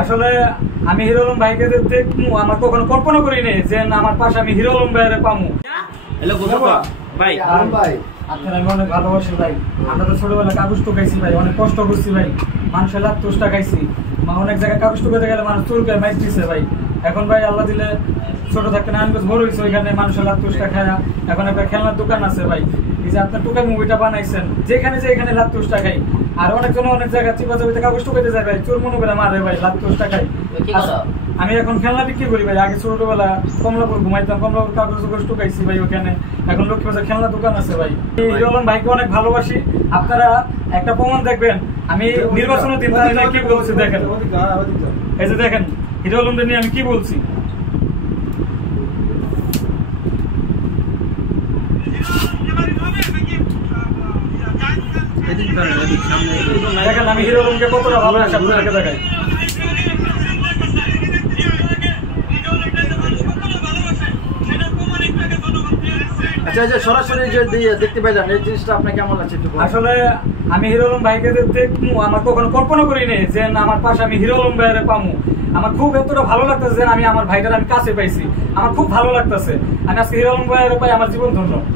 আসলে আমি হিরো আলম ভাইকে দেখবো আমার কখনো কল্পনা করি নাই যে আমার পাশে আমি হিরো আলম ভাইয়ের পামু। হ্যালো ভাই ভাই আপনার আমি অনেক ভালোবাসি ভাই। আমরা তো ছোটবেলা কাগজ টুকাইছি ভাই, অনেক কষ্ট করছি ভাই, মানুষের লাখ তুষ্টা খাইছি, অনেক জায়গায় কাগজ টুকাতে গেলে মানুষ চুলকে মাইর দিছে ভাই। এখন ভাই আল্লাহ দিলে ছোট থাকতে নারায়ণগঞ্জ বড় হয়েছে, ওইখানে মানুষের লাখ তুষ্টা খায়া এখন একটা খেলনার দোকান আছে ভাই। এই যে আপনার টুকাই মুভিটা বানাইছেন, যেখানে যে এখানে লাখ তুষ্টা খাই। আর অনেকজন অনেক জায়গায় চিপা চাপিতে কাগজ টুকাইতে যায় ভাই, চোর মনে করে মারে ভাই, লাখ তুষ্টা খাই। আমি এখন খেলনা বিক্রি করি ভাই। আগে ছোটবেলা কমলাপুর ঘুমাইতাম, কমলাপুর কাগজ টুকাইছি ভাই ওখানে। এখন লক্ষ্মীবাজার খেলনা দোকান আছে ভাই। হিরো আলম ভাইকে অনেক ভালোবাসি। আপনারা একটা প্রমাণ দেখবেন, আমি নির্বাচনের দিন কি বলছি দেখেন। এই যে দেখেন হিরো আলমদের নিয়ে আমি কি বলছি। দেখেন আমি হিরো আলমকে কতটা ভালোবাসি আপনাদেরকে দেখাই। আচ্ছা সরাসরি যে দেখতে পাইলাম এই জিনিসটা আপনার কেমন লাগছে? আসলে আমি হিরো আলম ভাইকে দেখবো আমার কখনো কল্পনা করি নাই যে আমার পাশে আমি হিরো আলম ভাইয়ের পামু। আমার খুব এতটা ভালো লাগতেছে যে আমি আমার ভাইটার আমি কাছে পাইছি, আমার খুব ভালো লাগতেছে। আমি আজকে হিরো আলম ভাইয়ের পাই, আমার জীবন ধন্য।